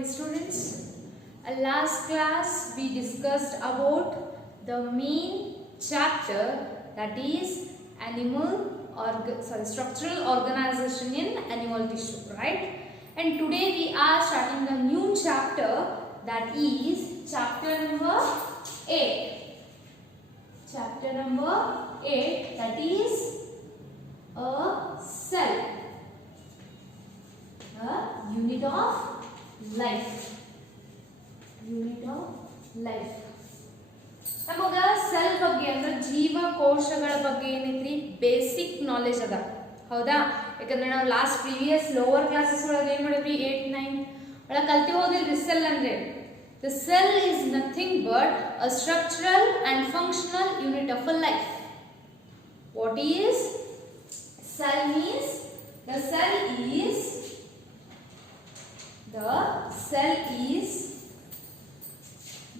dear students. Last class we discussed about the main chapter, that is structural organization in animal tissue, right? And today we are starting a new chapter, that is chapter number 8. Chapter number 8, that is a cell, a unit of life. Unit of life. ನಮಗ cell ಬಗ್ಗೆ ಅಂದ್ರೆ ಜೀವಕೋಶಗಳ ಬಗ್ಗೆ ಏನೈತ್ರಿ basic knowledge ಅದ, ಹೌದಾ? ಯಾಕಂದ್ರೆ ನಾವು last previous lower classes ಒಳಗೆ ಏನ್ ಮಾಡಿದ್ವಿ 8, 9 ಒಳಗೆ ಕಲ್ತಿ ಹೋದಿಲ್ರಿ ಸೆಲ್ ಅಂದ್ರೆ. The cell is nothing but a structural and functional unit of a life. What is cell means? The cell is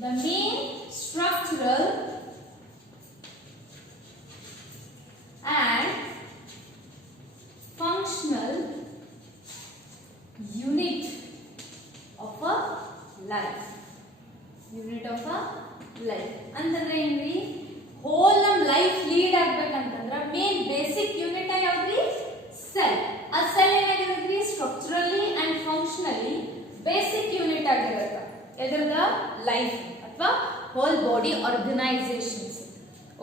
the main structural and functional unit of a life. Unit of a life. ಅಂತಂದ್ರೆ ಏನ್ರಿ, whole ನಮ್ಮ life lead ಆಗ್ಬೇಕಂತಂದ್ರೆ main basic unit ಯಾವ್ದ್ರಿ? Cell. ಆ cell ಏನಾಗಿರುತ್ತೆ? Structurally and functionally basic unit ಆಗಿರುತ್ತೆ ಎದರದ life ಅಥವಾ whole body organizations.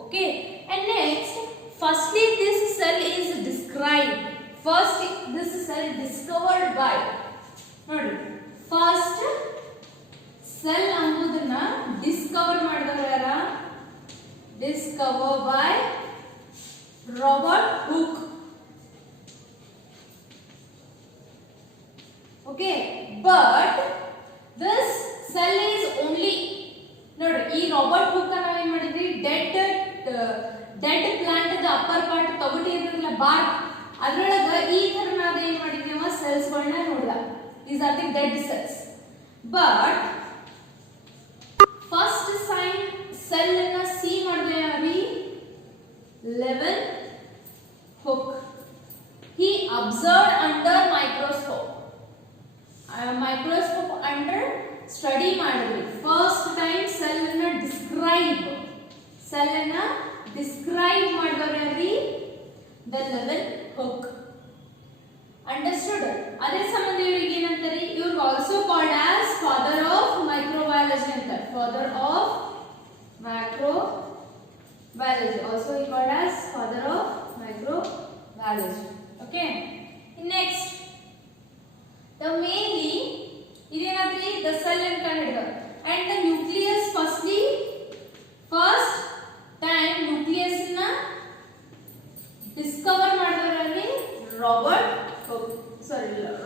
Okay, and next, firstly this cell is described. First this cell discovered by, ನೋಡಿ, first cell ಅಂಬುದನ್ನ ಡಿಸ್ಕವರ್ ಮಾಡಿದವರು ಯಾರ? Discover by Robert Hooke. Okay, but this cell is only, ನೋಡಿ, ಈ Robert Hooke ನಾವು ಏನ್ ಮಾಡಿದ್ವಿ, dead plant the upper part ತಗೊಳ್ಳಿ ಇರಲಿಲ್ಲ ಬಾರ್ಕ್, ಅದರೊಳಗ ಈ ತರ ನಾವು ಏನ್ ಮಾಡಿದ್ವಿ, ನಾವು ಸೆಲ್ಸ್ ಗಳನ್ನ ನೋಡ್ದ. These are the dead cells. But first ಸೈನ್ ಸೆಲ್ ಅನ್ನ ಸಿ ಮಾಡಿದ್ರೆ ಯಾರಿ? Leeuwenhoek. He observed under microscope. Microscope under study ಮಾಡಿದ್ವಿ. ಫಸ್ಟ್ ಟೈಮ್ ಸೆಲ್ ಅನ್ನ ಡಿಸ್ಕ್ರೈಬ್ ಮಾಡಿದವರಲ್ಲಿ ದ ಲೆವೆನ್ ಹುಕ್. ಅಂಡರ್ಸ್ಟುಡ್? ಅದೇ ಸಂಬಂಧ ಇವರಿಗೆ ಏನಂತಾರೆ, ಇವ್ರಿಗೆ also called as father of microbiology ಅಂತಾರೆ. Father of microbiology, also he called as father of microbiology. Okay, next, the mainly ಇದೇನಾದ್ರಿ the cell ಅಂತ ಹೇಳಿದ, and the nucleus first time nucleus ನ discover ಮಾಡಿದವರಲ್ಲಿ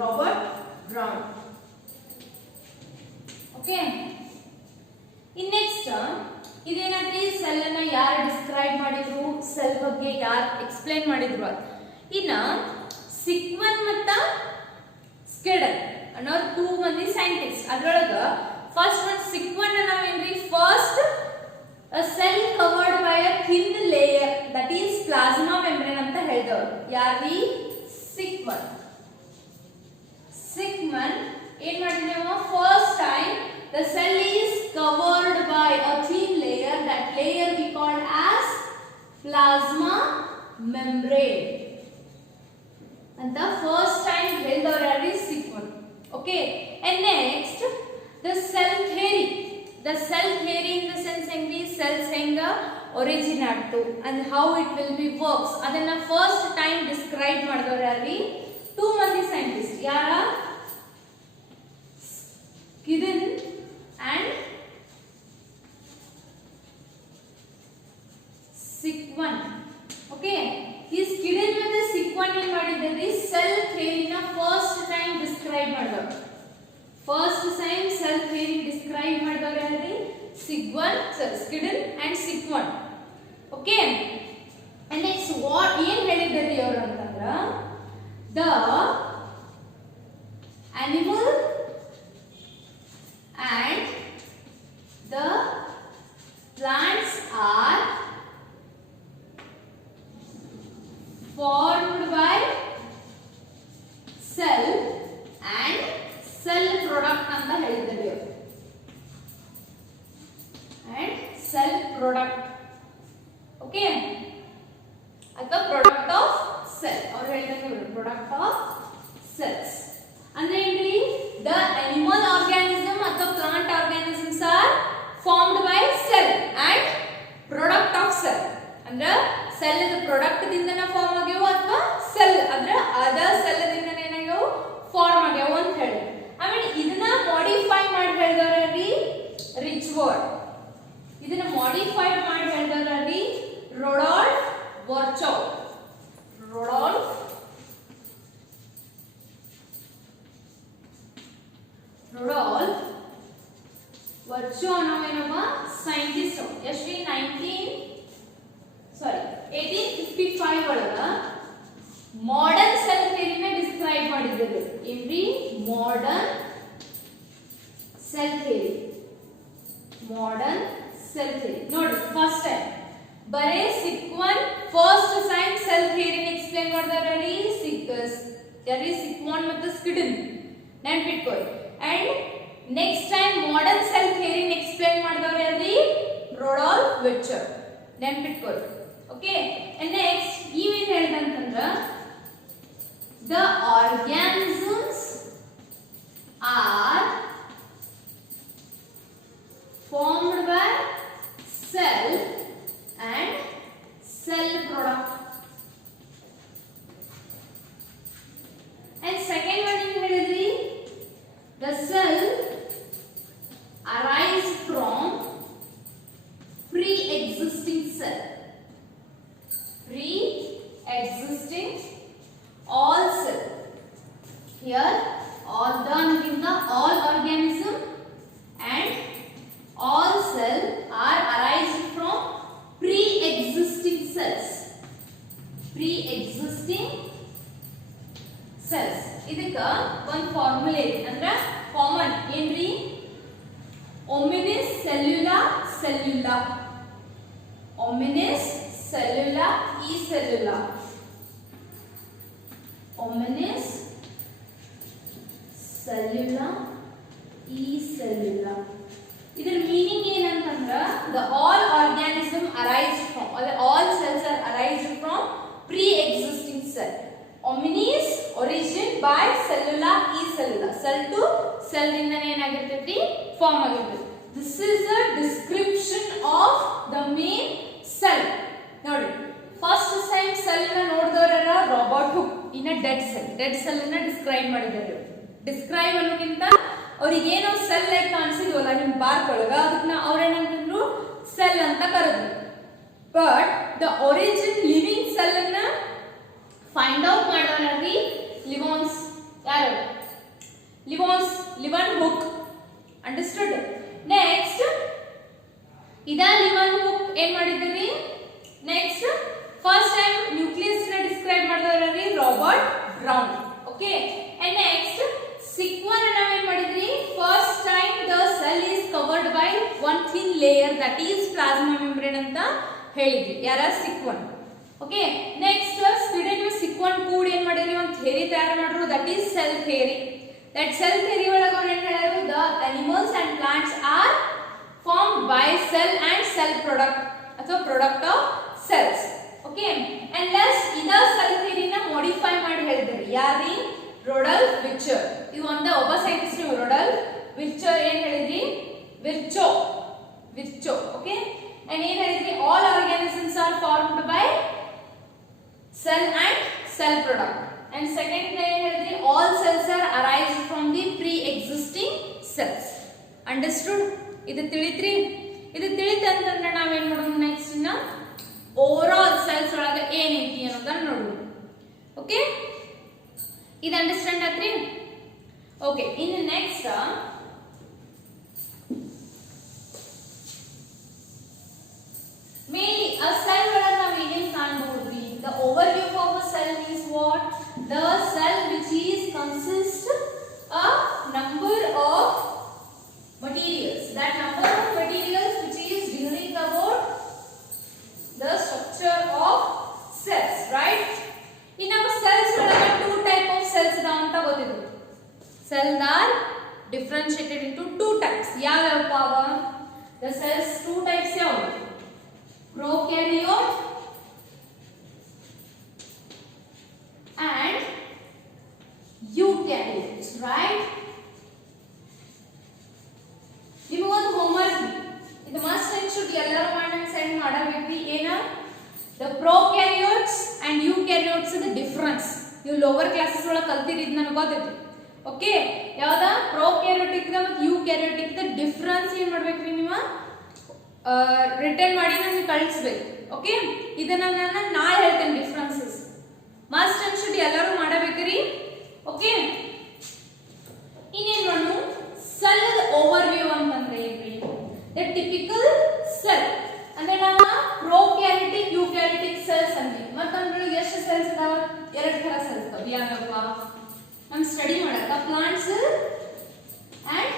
Robert Brown. Okay, in next ಇದೇನಾದ್ರಿ cell ಅನ್ನ ಯಾರು describe ಮಾಡಿದ್ರು, cell ಬಗ್ಗೆ ಯಾರು ಎಕ್ಸ್ಪ್ಲೈನ್ ಮಾಡಿದ್ರು ಅಂತ. ಇನ್ನ ಸಿಕ್ಮನ್ ಮತ್ತ ಸ್ಕೆಡಲ್ ಅನ್ನೋ 2 ಮಂದಿ ಸೈಂಟಿಸ್ಟ್. ಅದರೊಳಗ ಫಸ್ಟ್ ಒಂದು ಸಿಕ್ಮನ್ ನಾವೇನ್ರಿ, first a cell covered by a thin layer, that is plasma membrane ಅಂತ ಹೇಳಿದವರು. ಯಾರಿ? ಸಿಕ್ಮನ್ ಏನ್ ಮಾಡಿದ್ವಿ, first time the cell is covered by a thin layer, that layer we called as plasma membrane ಅಂತ first time ಹೇಳಿದವರು ಯಾರಿ? ಸಿಕ್ಮನ್. Okay, and next the cell theory. The cell theory in the sense ಹೆಂಗಿ cells ಹೆಂಗ origin ಆಗ್ತು and how it will be works, ಅದನ್ನ first time describe ಮಾಡಿದವರು ಯಾರಿ? 2 ಮಂದಿ scientist. ಯಾರ? ಸ್ಕಿಡನ್ and ಸಿಕ್ಮನ್. Okay, ಈ ಸ್ಕಿಡನ್ ಮತ್ತೆ ಸಿಕ್ಮನ್ ಏನ್ ಮಾಡಿದ್ದಾರೆ, ಸೆಲ್ ಥಿಯರಿನ ಫಸ್ಟ್ ಟೈಮ್ ಡಿಸ್ಕ್ರೈಬ್ ಮಾಡಿದವರು. First time cell theory describe ಮಾಡಿದವರು ಯಾರಿ? Schleiden and Schwann. Okay, and next what ಏನ್ ಹೇಳಿದ್ದಾರೆ ಅವರು ಅಂತಂದ್ರ, the animal and the plants are formed by cell and cell product ಅಂತ ಹೇಳಿದ್ರಿ ಅವರು. ಅಂಡ್ ಸೆಲ್ ಪ್ರಾಡಕ್ಟ್, ಓಕೆ, ಅಥವಾ ಪ್ರಾಡಕ್ಟ್ ಆಫ್ ಸೆಲ್. ಅವ್ರು ಹೇಳಿದಂಗೆ ಪ್ರಾಡಕ್ಟ್ ಆಫ್ ಸೆಲ್ಸ್ ಅಂದ್ರೆ ಏನ್ರಿ, ದ ಅನಿಮಲ್ ಆರ್ಗ್ಯಾನಿಸಮ್ ಅಥವಾ plant organisms are formed by cell and product of cell. ಅಂದ್ರೆ ಸೆಲ್ ಪ್ರಾಡಕ್ಟ್ ದಿಂದನ ಫಾರ್ಮ್ ಆಗ್ಯಾವ ಅಥವಾ ಸೆಲ್ ಅಂದ್ರೆ ಅದರ್ ಸೆಲ್ ದಿಂದನ ಏನಾಗ್ಯಾವ ಫಾರ್ಮ್ ಆಗ್ಯಾವ ಅಂತ ಹೇಳಿ. ಆಮೇಲೆ ಇದನ್ನ ಮಾಡಿಫೈ ಮಾಡಿ ಹೇಳಿದವ್ರಿ ರಿಚ್ವರ್ಡ್. ಇದನ್ನ ಮಾಡಿಫೈಡ್ ಮಾಡಿ ಹೇಳಿದವ್ರಿ ರೊಡಾಲ್ಫ್ ವರ್ಚೌ. ರೊಡಾಲ್ಫ್ ವರ್ಚೋ ಅನ್ನೋವೇನೊಬ್ಬ ಸೈಂಟಿಸ್ಟ್. ಎಷ್ಟು 1855 ಒಳಗ ಮಾಡರ್ನ್ ಸೆಲ್ ಥಿಯರಿನ ಡಿಸ್ಕ್ರೈಬ್ ಮಾಡಿದ್ರು. ಏನ್ರಿ, modern cell theory. Modern cell theory ನೋಡಿ, ಫಸ್ಟ್ ಟೈಮ್ ಬರೇ ಸಿಕ್ವನ್ ಫಸ್ಟ್ ಟೈಮ್ ಸೆಲ್ ಥಿಯರಿನ ಎಕ್ಸ್ಪ್ಲೇನ್ ಮಾಡಿದಾರೆ. ಸಿಕ್ವಾನ್ ಮತ್ತು ಸ್ಕಿಡನ್ ನೆನ್ಪಿಟ್ಕೊಳ್ಳಿ. And next time modern cell theory explain ಮಾಡಿದವ್ರೆ ಅಲ್ಲಿ ರೊಡಾಲ್ಫ್ ವಿರ್ಚರ್, ನೆನ್ಪಿಟ್ಕೊಳ್ಳಿ. ಓಕೆ, ನೆಕ್ಸ್ಟ್ ಇವೇನ್ ಹೇಳ್ದಂತಂದ್ರ the organisms are formed by cell and cell product. And second one ಏನ್ ಹೇಳಿದ್ರಿ, the cell arise from pre-existing cell. Pre-existing all cell. Here all the all organism and all cell are arise from pre-existing cells. Pre-existing cells. ಇದಕ್ಕ ಒಂದು formula ಇದೆ, ಅಂದ್ರೆ common ಏನ್ರಿ, ಒಮಿನಿಸ್ ಸೆಲ್ಯುಲಾ ಸೆಲ್ಯುಲಾ, ಒಮಿನಿಸ್ ಸೆಲ್ಯುಲಾ ಈ ಸೆಲ್ಯುಲಾ, ಒಮಿನಿಸ್ ಸೆಲ್ಯುಲಾ ಈ ಸೆಲ್ಯುಲಾ. ಇದರ ಮೀನಿಂಗ್ ಏನಂತಂದ್ರ the all organism arise from, all cells are arised from pre existing cell. Omnis origin by cellula e cellula, cell to cell ದಿಂದನೇ ಏನಾಗಿರ್ತೈತಿ ಫಾರ್ಮ್ ಆಗಿರ್ತೈತಿ. This is the description of the main cell. ನೋಡಿ, first time cell ನ ನೋಡಿದವರ Robert Hooke ಇನ್ನ dead cell ನ describe ಮಾಡಿದ್ದಾರೆ. Describe ಅನ್ನೋಕ್ಕಿಂತ ಅವ್ರಿಗೆ ಏನೋ ಸೆಲ್ ಲೈಕ್ ಕಾಣಿಸಿದ್ವಲ್ಲ ನಿಮ್ ಪಾರ್ಕ್ ಒಳಗ, ಅದನ್ನ ಅವ್ರೇನಂತಂದ್ರು ಸೆಲ್ ಅಂತ ಕರೆದ್ರು. But the origin living cell ಅನ್ನ ಫೈಂಡ್ ಔಟ್ ಮಾಡೋದ್ರಲ್ಲಿ ಲಿವಾನ್ಸ್, ಯಾರು ಲಿವನ್ ಹುಕ್. ಅಂಡರ್ಸ್ಟುಡ್? ನೆಕ್ಸ್ಟ್ ಇದ ಲಿವನ್ ಹುಕ್ ಏನ್ ಮಾಡಿದ್ರಿ, ನೆಕ್ಸ್ಟ್ ಫಸ್ಟ್ ಟೈಮ್ ನ್ಯೂಕ್ಲಿಯಸ್ ನ ಡಿಸ್ಕ್ರೈಬ್ ಮಾಡಿದ್ರಿ Robert Brown. Okay, and next Schwann ನಾವೇನ್ ಮಾಡಿದ್ರಿ, first time the cell is covered by one thin layer that is plasma membrane ಅಂತ ಹೇಳಿದ್ವಿ. ಯಾರ ಸಿಕ್ವನ್. ಓಕೆ, ನೆಕ್ಸ್ಟ್ ಸ್ಪಿರಿಟ್ ಸಿಕ್ವನ್ ಕೂಡ ಏನ್ ಮಾಡಿದ್ರಿ, ಒಂದು ಥಿಯರಿ ತಯಾರು ಮಾಡಿದ್ರು, that is cell theory. That cell theory ಒಳಗೆ ಅವ್ರು ಏನ್ ಹೇಳಿದ್ರು, the animals and plants are formed by cell and cell product ಅಥವಾ product of cells. Okay, and last ಇದ ಸೆಲ್ ಥಿಯರಿನ ಮಾಡಿಫೈ ಮಾಡಿ ಹೇಳಿದ್ರಿ ಯಾರಿ, ರೊಡಾಲ್ಫ್ ವಿರ್ಚರ್. ಇದು ಒಬ್ಬ ಸೈಂಟಿಸ್ಟ್ ರೊಡಾಲ್ಫ್ ವಿರ್ಚರ್ ಏನ್ ಹೇಳಿದ್ರಿ, ವಿರ್ಚೋ. ಓಕೆ, ಅಂಡ್ ಏನ್ ಹೇಳಿದ್ರಿ, all organisms are formed by cell and cell product. And second ಏನ್ ಹೇಳಿದ್ರಿ, all cells are arised from the pre-existing cells. Understood? ಇದು ತಿಳಿತ್ರಿ? ಇದು ತಿಳಿತಂತಂದ್ರೆ ನಾವೇನ್ ಮಾಡೋಣ, ನೆಕ್ಸ್ಟ್ ಇನ್ನ ಓವರ್ ಆಲ್ ಸೆಲ್ಸ್ ಒಳಗೆ ಏನೈತಿ ಅನ್ನೋದನ್ನ ನೋಡೋಣ. ಓಕೆ, ಇದು ಅಂಡರ್ಸ್ಟ್ಯಾಂಡ್ ಆತ್ರಿ? ಓಕೆ, ಇನ್ನು ನೆಕ್ಸ್ಟ್ ಮೇನ್ಲಿ ಆ ಸೆಲ್ ಒಳಗೆ ನಾವು ಏನೇನು ಕಾಣಬಹುದ್ರಿ. The overview of a cell is what? The cell which is consists a number of materials. That number of materials which is dealing about the structure of cells, right? In our cells, two type of cells anta ಗೊತ್ತಿದೆ. Cells are different differentiated into two types. ಯಾವ್ಯಾವ? The cells two types ಯಾವು? Prokaryote and eukaryotes, right? ನಿಮಗೊಂದು homework ಇದು must and should ಎಲ್ಲರೂ ಮಾಡಿ send ಮಾಡಬೇಕ್ರಿ. ಏನ the prokaryotes and eukaryotes the difference ನೀವು ಲೋವರ್ ಕ್ಲಾಸಸ್ ಒಳಗೆ ಕಲ್ತಿರಿ, ಇದು ನನಗೆ ಗೊತ್ತೈತಿ. ಓಕೆ, ಯಾವ್ದ ಪ್ರೊಕ್ಯಾರಿಯೋಟಿಕ್ ಮತ್ತು ಯೂಕ್ಯಾರಿಯೋಟಿಕ್ ದ ಡಿಫರೆನ್ಸ್ ಏನ್ ಮಾಡ್ಬೇಕ್ರಿ ನೀವು ರಿಟರ್ನ್ ಮಾಡಿ ನನಗೆ ಕಳಿಸ್ಬೇಕು. ಓಕೆ, ಇದನ್ನ ನಾನು ನಾಳೆ ಹೇಳ್ತೇನೆ ಡಿಫರೆನ್ಸಸ್. ಮಸ್ಟ್ ಅಂಡ್ ಶುಡ್ ಎಲ್ಲರೂ ಮಾಡಬೇಕ್ರಿ. ಓಕೆ, ಇನ್ನೇನ್ ಮಾಡೋಣ, ಸೆಲ್ ಓವರ್ ವ್ಯೂ ಅಂತಂದ್ರೆ ಏನ್ರಿ? ದ ಟಿಪಿಕಲ್ ಸೆಲ್ ಅಂದ್ರೆ ನಾವು ಪ್ರೊಕ್ಯಾರಿಯೋಟಿಕ್ ಯೂಕ್ಯಾರಿಯೋಟಿಕ್ ಸೆಲ್ಸ್ ಅಂದ್ವಿ. ಮತ್ತೆ ನಮ್ಮಲ್ಲಿ ಎಷ್ಟು ಸೆಲ್ಸ್ ಇದಾವ? ಎರಡು ತರ ಸೆಲ್ಸ್ ಇದಾವ. ಯಾವ್ಯಾವ ನಮ್ ಸ್ಟಡಿ ಮಾಡಕ? Plant cell and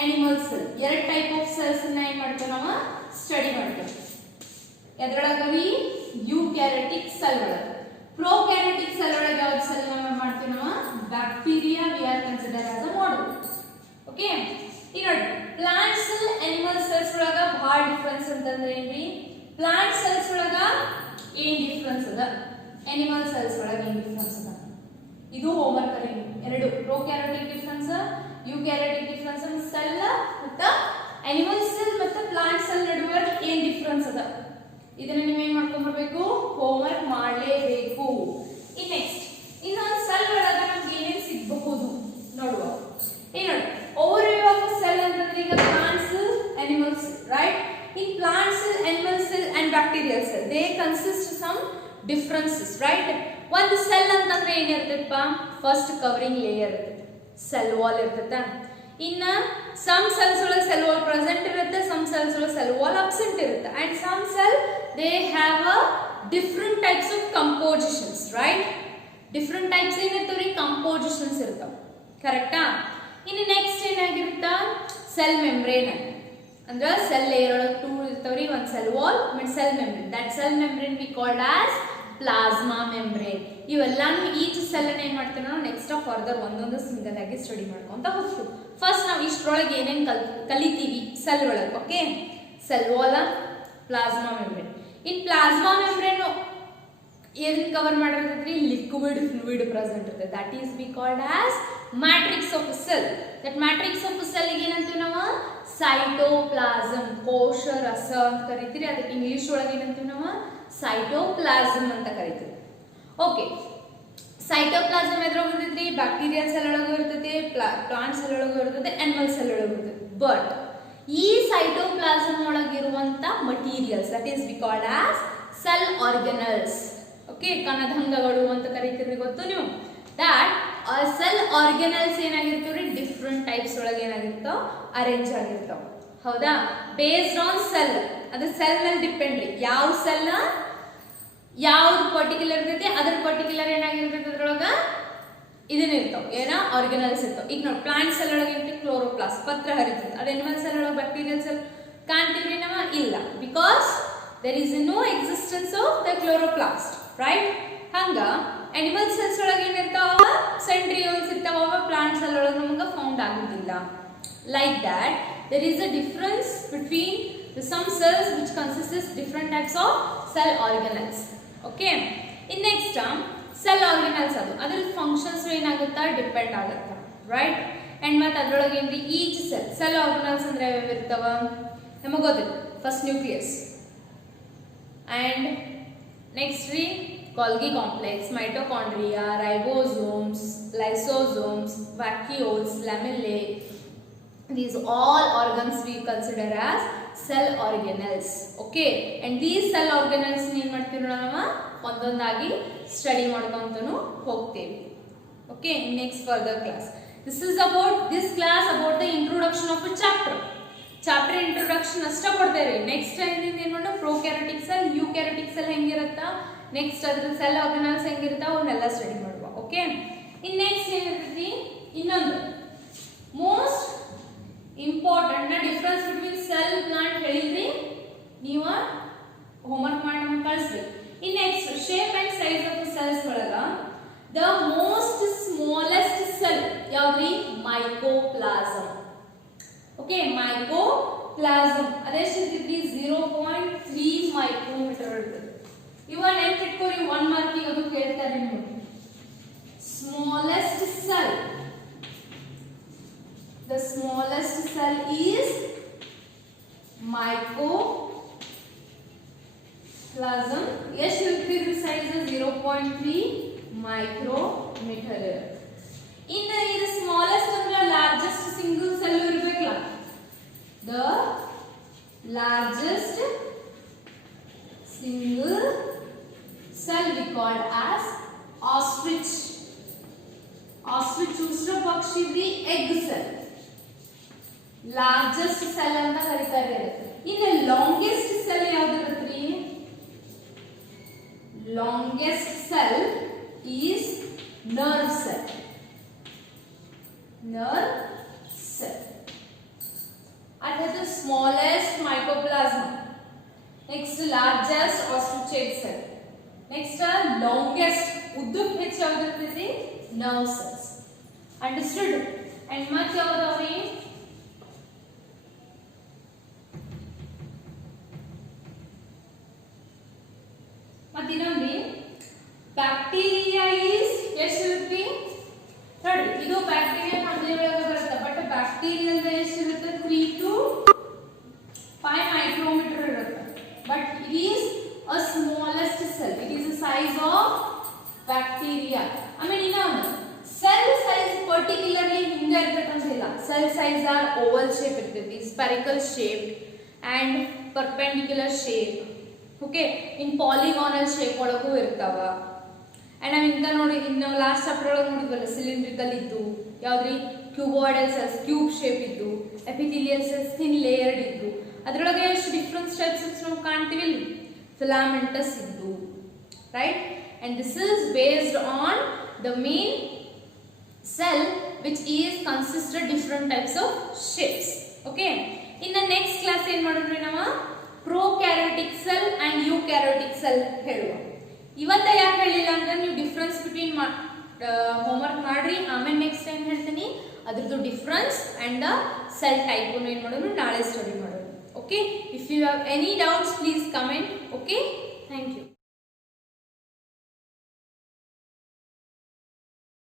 animal cell. ಎರಡು ಟೈಪ್ ಆಫ್ ಸೆಲ್ಸ್ ಅನ್ನ ಏನ್ ಮಾಡ್ತೇವೆ ನಾವು ಸ್ಟಡಿ ಮಾಡ್ತೇವೆ. ಎದ್ರೊಳಗವಿ ಯೂಕ್ಯಾರಿಯೋಟಿಕ್ ಸೆಲ್ ಒಳಗೆ. ಪ್ರೊಕ್ಯಾರಿಯೋಟಿಕ್ ಸೆಲ್ ಒಳಗೆ ಯಾವ್ದು ಸೆಲ್ ನಾವು ಮಾಡ್ತೀವಿ ನಾವು? Bacteria we are consider as a model. Okay, ಈಗ ನೋಡಿ ಪ್ಲಾಂಟ್ ಸೆಲ್ ಅನಿಮಲ್ ಸೆಲ್ಸ್ ಒಳಗ ಬಹಳ ಡಿಫರೆನ್ಸ್ ಅಂತಂದ್ರೆ ಏನ್ರಿ? ಪ್ಲಾಂಟ್ ಸೆಲ್ಸ್ ಒಳಗ ಏನ್ ಡಿಫರೆನ್ಸ್ ಅದ, ಅನಿಮಲ್ ಸೆಲ್ಸ್ ಒಳಗ ಏನ್ ಡಿಫರೆನ್ಸ್ ಅದ? ಇದು ಹೋಮ್ವರ್ಕ್ ಅಲ್ಲಿ ಎರಡು ಪ್ರೊಕ್ಯಾರಿಯೋಟಿಕ್ ಡಿಫರೆನ್ಸ್, ಯೂಕ್ಯಾರಿಯೋಟಿಕ್ ಡಿಫರೆನ್ಸ್, ಸೆಲ್ ಮತ್ತು ಅನಿಮಲ್ ಸೆಲ್ ಮತ್ತು ಪ್ಲಾಂಟ್ ಸೆಲ್ ನಡುವೆ ಏನ್ ಡಿಫರೆನ್ಸ್ ಅದ ಇದನ್ನ ನೀವು ಏನ್ ಮಾಡ್ಕೊಂಡ್ ಬರ್ಬೇಕು? ಹೋಮ್ವರ್ಕ್ ಮಾಡಲೇಬೇಕು. ಇನ್ ನೆಕ್ಸ್ಟ್ ಇನ್ನೊಂದು ಸೆಲ್ ಒಳಗ ನಮ್ಗೆ ಏನೇನ್ ಸಿಗಬಹುದು ನೋಡುವ. ಈಗ ನೋಡಿ, ಓವರ್ ವ್ಯೂ ಆಫ್ ಸೆಲ್ ಅಂತಂದ್ರೆ ಈಗ plant cell, animal cell, right? In plant cell, animal cell and bacterial cell, they consist some differences, right? ಒಂದು ಸೆಲ್ ಅಂತಂದ್ರೆ ಏನಿರ್ತೈತಪ್ಪ? ಫಸ್ಟ್ ಕವರಿಂಗ್ ಲೇಯರ್ ಇರ್ತೈತೆ, ಸೆಲ್ ವಾಲ್ ಇರ್ತೈತೆ. ಇನ್ನ ಸಮ್ ಸೆಲ್ಸ್ ಒಳಗೆ ಸೆಲ್ ವಾಲ್ ಪ್ರೆಸೆಂಟ್ ಇರುತ್ತೆ, ಸಮ್ ಸೆಲ್ಸ್ ಒಳಗೆ cell wall absent ಇರುತ್ತೆ. And some cell they have a different types of compositions, right? Different types ಏನಿರ್ತಾವ್ರಿ? ಕಂಪೋಸಿಷನ್ಸ್ ಇರ್ತಾವ, ಕರೆಕ್ಟಾ? ಇನ್ನು ನೆಕ್ಸ್ಟ್ ಏನಾಗಿರುತ್ತ? ಸೆಲ್ ಮೆಂಬ್ರೇನ್ ಅಂದ್ರೆ ಸೆಲ್ ಲೇಯರ್ ಒಳಗೆ ಟೂ ಇರ್ತಾವ್ರಿ, ಒಂದು ಸೆಲ್ ವಾಲ್ ಮತ್ತು cell membrane. That cell membrane we called as plasma membrane. ಇವೆಲ್ಲಾನು ಈಚ್ ಸೆಲ್ ಅನ್ನ ಏನ್ ಮಾಡ್ತೀವಿ ನಾವು ನೆಕ್ಸ್ಟ್ ಫರ್ದರ್ ಒಂದೊಂದು ಸಿಂಗಲ್ ಆಗಿ ಸ್ಟಡಿ ಮಾಡ್ಕೊಂತ ಹೋಗ್ತೀವಿ. ಫಸ್ಟ್ ನಾವು ಇಷ್ಟರೊಳಗೆ ಏನೇನು ಕಲಿತೀವಿ ಸೆಲ್ ಒಳಗೆ. Okay, cell wall, plasma membrane. In plasma membrane ಏನ್ ಕವರ್ ಮಾಡಿರ್ತೈತ್ರಿ? ಲಿಕ್ವಿಡ್ ಫ್ಲೂಯಿಡ್ ಪ್ರೆಸೆಂಟ್ ಇರ್ತದೆ. That is we called as matrix of cell. That matrix of cell ಏನಂತೀವಿ ನಾವು? ಸೈಟೋಪ್ಲಾಸಮ್, ಕೋಶ ರಸ ಅಂತ ಕರಿತೀರಿ. ಅದಕ್ಕೆ ಇಂಗ್ಲಿಷ್ ಒಳಗೆ ಏನಂತೀವಿ ನಾವು? ಸೈಟೋಪ್ಲಾಸಮ್ ಅಂತ ಕರಿತೀವಿ. ಓಕೆ, ಸೈಟೋಪ್ಲಾಸಮ್ ಎದ್ರಾಗ ಇರ್ತೈತ್ರಿ? ಬ್ಯಾಕ್ಟೀರಿಯಲ್ ಸೆಲ್ ಒಳಗೂ ಇರ್ತೈತಿ, ಪ್ಲಾಂಟ್ ಸೆಲ್ ಒಳಗೂ ಇರ್ತೈತಿ, ಅನಿಮಲ್ ಸೆಲ್ ಒಳಗೂ ಇರ್ತೈತಿ. ಬಟ್ ಈ ಸೈಟೋಪ್ಲಾಸಮ್ ಒಳಗಿರುವಂತ materials that is we called as cell organelles. Okay, ಕಣದಂಗಗಳು ಅಂತ ಕರಿತೀರಿ, ಗೊತ್ತು ನೀವು? ದಟ್ ಸೆಲ್ ಆರ್ಗನಲ್ಸ್ ಏನಾಗಿರ್ತಾವ್ರಿ? ಡಿಫ್ರೆಂಟ್ ಟೈಪ್ಸ್ ಒಳಗೆ ಏನಾಗಿರ್ತಾವ? ಅರೇಂಜ್ ಆಗಿರ್ತಾವ. ಹೌದಾ? ಬೇಸ್ಡ್ ಆನ್ ಸೆಲ್, ಅದು ಸೆಲ್ ಮೇಲೆ ಡಿಪೆಂಡ್ ರೀ. ಯಾವ ಸೆಲ್ ಯಾವ್ದು ಪರ್ಟಿಕ್ಯುಲರ್ ಇರ್ತೈತಿ ಅದ್ರ ಪರ್ಟಿಕ್ಯುಲರ್ ಏನಾಗಿರ್ತೈತಿ ಅದ್ರೊಳಗ ಇದನ್ನ ಇರ್ತಾವ, ಏನ ಆರ್ಗನಲ್ಸ್ ಇರ್ತಾವ. ಈಗ ನೋಡಿ, ಪ್ಲಾಂಟ್ ಸೆಲ್ ಒಳಗೆ ಇರ್ತೈತಿ ಕ್ಲೋರೋಪ್ಲಾಸ್ಟ್, ಪತ್ರ ಹರಿತೈತಿ. ಅದು ಅನಿಮಲ್ ಸೆಲ್ ಒಳಗೆ ಬ್ಯಾಕ್ಟೀರಿಯಲ್ ಸೆಲ್ ಕಾಣ್ತೀವ್ರಿ ನಮ್ಮ? ಇಲ್ಲ, because there is no existence of the chloroplast, right? ಹಂಗ ಅನಿಮಲ್ ಸೆಲ್ಸ್ ಒಳಗೆ ಏನಿರ್ತಾವ? ಸೆಂಟ್ರಿಯೋಲ್ಸ್ ಇರ್ತಾವ. ಪ್ಲಾಂಟ್ ಸೆಲ್ ಒಳಗೆ ನಮಗೆ ಫೌಂಡ್ ಆಗುದಿಲ್ಲ. Like that, there is a difference between the some cells which consists different types of cell organelles. Okay, in next term cell organelles ಅದರ functions ಏನಾಗುತ್ತಾ? Depend ಆಗುತ್ತಾ, right? And ಮತ್ತೆ ಅದರೊಳಗೆ ಏನ್ರಿ? Each cell organelles ಅಂದ್ರೆ ಯಾವ್ಯಾವ ಇರ್ತಾವ ನಮಗೆ ಗೊತ್ತಿಲ್ಲ. ಫಸ್ಟ್ ನ್ಯೂಕ್ಲಿಯಸ್, and next ರೀ Golgi complex, mitochondria, ribosomes, lysosomes, vacuoles, lamellae. These all organs we consider as cell organelles. Okay, and these cell organelles ಏನು ಮಾಡ್ತೀವಿ ನಾವು ಒಂದೊಂದಾಗಿ ಸ್ಟಡಿ ಮಾಡ್ಕೊಂತನು ಹೋಗ್ತೇವೆ. Okay, next further class. This class about the introduction of a chapter. Chapter introduction ಅಷ್ಟ ಕೊಡ್ತೇವೆ. Next time ಏನು ಮಾಡೋಣ? Prokaryotic cell, eukaryotic cell ಹೆಂಗಿರುತ್ತಾ, ನೆಕ್ಸ್ಟ್ ಅದ್ರ ಸೆಲ್ ಆರ್ಗನಲ್ಸ್ ಹೆಂಗಿರ್ತಾವ ಅವನ್ನೆಲ್ಲ ಸ್ಟಡಿ ಮಾಡುವ. ಓಕೆ, ಇನ್ ನೆಕ್ಸ್ಟ್ ಏನಿರ್ತೈತಿ? ಇನ್ನೊಂದು ಮೋಸ್ಟ್ ಇಂಪಾರ್ಟೆಂಟ್ ನ ಡಿಫರೆನ್ಸ್ ಬಿಟ್ವೀನ್ ಸೆಲ್ ಪ್ಲಾಂಟ್ ಹೇಳಿದ್ರಿ, ನೀವು ಹೋಮ್ವರ್ಕ್ ಮಾಡಿ ನಮ್ಗೆ ಕಳಿಸ್ರಿ. In next shape and size of cells ಒಳಗ ದ ಮೋಸ್ಟ್ ಸ್ಮಾಲೆಸ್ಟ್ ಸೆಲ್ ಯಾವ್ದ್ರಿ? ಮೈಕೋಪ್ಲಾಸಮ್. ಓಕೆ ಮೈಕೋಪ್ಲಾಸಮ್ ಅದೆಷ್ಟಿರ್ತೈತಿ 0.3 ಮೈಕ್ರೋಮೀಟರ್ ಇರ್ತದೆ. ಇವ ನೆನ್ಪಿಟ್ಕೋರಿ 1 ಮಾರ್ಕಿಗೆ ಅದು ಕೇಳ್ತಾರೆ ನಿಮಗೆ. Smallest cell, the smallest cell is mycoplasm. ಎಷ್ಟು ಇರ್ತದೆ ಸೈಜ್ 0.3 ಮೈಕ್ರೋಮೀಟರ್. ಇನ್ನು ಇದು ಸ್ಮಾಲೆಸ್ಟ್ ಅಂದ್ರೆ ಲಾರ್ಜೆಸ್ಟ್ ಸಿಂಗಲ್ ಸೆಲ್ ಇರಬೇಕಲ್ಲ. the largest single cell we called as ostrich. ostrich ಉಷ್ಟ್ರ ಪಕ್ಷಿದಿ egg cell ಲಾರ್ಜೆಸ್ಟ್ ಸೆಲ್ ಅಂತ ಕರೀತಾರೆ. ಇನ್ನು ಲಾಂಗೆಸ್ಟ್ ಸೆಲ್ ಯಾವ್ದು ಇರುತ್ತ್ರಿ? Longest cell is nerve cell. nerve cell. And the smallest mycoplasma. Next largest ostrich egg cell. Next longest udduk ಹೆಚ್ಚು ಯಾವ್ದು ಇರ್ತೈತಿ? nerve cells. Understood? And ಮತ್ತೆ ಯಾವ್ದವ್ರಿ? ಮತ್ತಿನ್ನೊಂದು ಬ್ಯಾಕ್ಟೀರಿಯಾ ಈಸ್ ಎಷ್ಟಿರುತ್ತೆ ನೋಡಿ. ಇದು ಬ್ಯಾಕ್ಟೀರಿಯಾ ಫ್ಯಾಮಿಲಿ ಒಳಗೆ ಬರುತ್ತೆ. ಬಟ್ ಬ್ಯಾಕ್ಟೀರಿಯಲ್ ಎಷ್ಟಿರುತ್ತೆ? 3 to 5 ಮೈಕ್ರೋಮೀಟರ್ ಇರುತ್ತೆ. But it is a smallest cell. It is the size of bacteria. ಆಮೇಲೆ ಇನ್ನೊಂದು ಸೆಲ್ ಸೈಜ್ ಪರ್ಟಿಕ್ಯುಲರ್ಲಿ ಹಿಂಗೆ ಇರ್ತಕ್ಕಂತಿಲ್ಲ. Cell size are oval shape ಇರ್ತೈತಿ, spherical shape and perpendicular shape. Okay, in polygonal shape ಒಳಗೂ ಇರ್ತಾವ. And ನಾವು ಇಂತ ನೋಡಿ, ಇನ್ನು ಲಾಸ್ಟ್ ಚಾಪ್ಟರ್ ಒಳಗೆ ನೋಡಿದ್ವಲ್ಲ ಸಿಲಿಂಡ್ರಿಕಲ್ ಇದ್ದು, ಯಾವ್ದ್ರಿ ಕ್ಯೂಬಾಯ್ಡಲ್ ಸೆಲ್ಸ್ ಕ್ಯೂಬ್ ಶೇಪ್ ಇದ್ದು, ಎಪಿಥೆಲಿಯಲ್ ಸೆಲ್ಸ್ ಥಿನ್ ಲೇಯರ್ಡ್ ಇದ್ದು. ಅದರೊಳಗೆ ಎಷ್ಟು ಡಿಫ್ರೆಂಟ್ ಟೈಪ್ಸ್ ನಾವು ಕಾಣ್ತೀವಿ. ಫಿಲಾಮೆಂಟಸ್ ಇದ್ದು, right. And this is based on the main cell which is consisted different types of shapes. Okay, ಇನ್ನು ನೆಕ್ಸ್ಟ್ ಕ್ಲಾಸ್ ಏನ್ ಮಾಡಿದ್ರಿ ನಾವು ಪ್ರೋಕ್ಯಾರಿಯೋಟಿಕ್ ಸೆಲ್ ಅಂಡ್ ಯೂಕ್ಯಾರಿಯೋಟಿಕ್ ಸೆಲ್ ಹೇಳುವ. ಇವತ್ತ ಯಾಕೆ ಹೇಳಿಲ್ಲ ಅಂದ್ರೆ ನೀವು ಡಿಫ್ರೆನ್ಸ್ ಬಿಟ್ವೀನ್ ಹೋಮ್ವರ್ಕ್ ಮಾಡ್ರಿ. ಆಮೇಲೆ ನೆಕ್ಸ್ಟ್ ಟೈಮ್ ಹೇಳ್ತೀನಿ ಅದ್ರದ್ದು difference and the cell type ಏನು ಮಾಡೋದು ನಾಳೆ ಸ್ಟಡಿ ಮಾಡೋದು. Okay, if you have any doubts please comment. Okay, thank you.